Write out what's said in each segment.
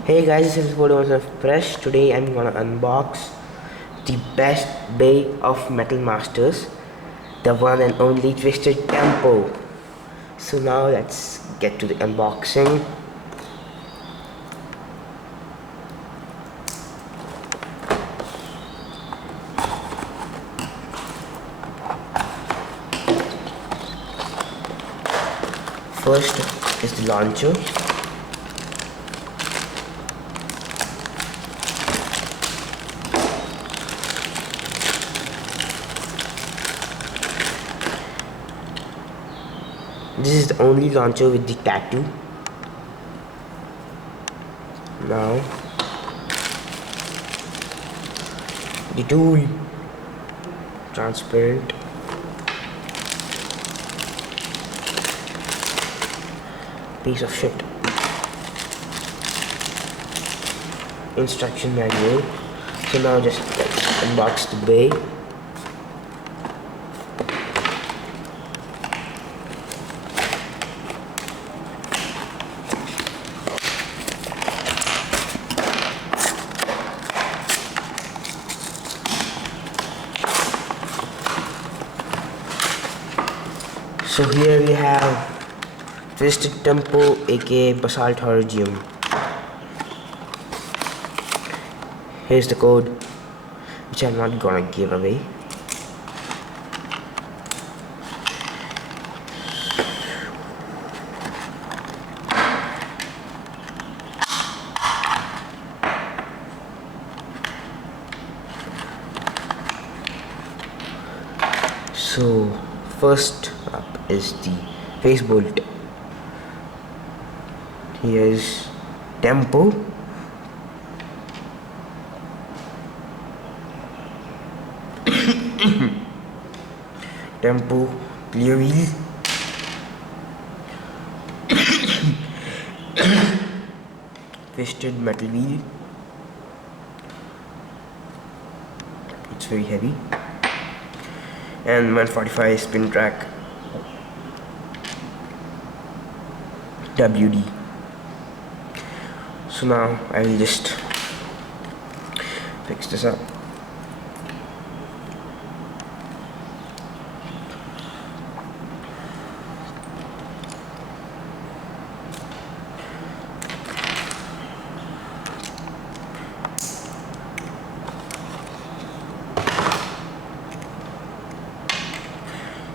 Hey guys, this is Photos of Fresh. Today I'm gonna unbox the best bay of Metal Masters, the one and only Twisted Tempo. So now let's get to the unboxing. First is the launcher. This is the only launcher with the tattoo. Now the tool, transparent. Piece of shit. Instruction manual. So now just let's unbox the bay. So here we have Twisted Tempo aka Basalt Horrigium. Here's the code, which I'm not gonna give away. So first up is the face bolt. Here's Tempo. Tempo clear wheel. Twisted metal wheel. It's very heavy. And 145 spin track. WD. So now I will just fix this up.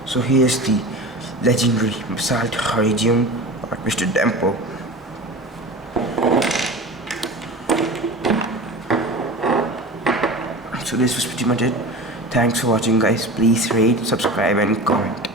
So here's the legendary Basalt Horrigium or Twisted Tempo. So this was pretty much it. Thanks for watching guys. Please rate, subscribe and comment.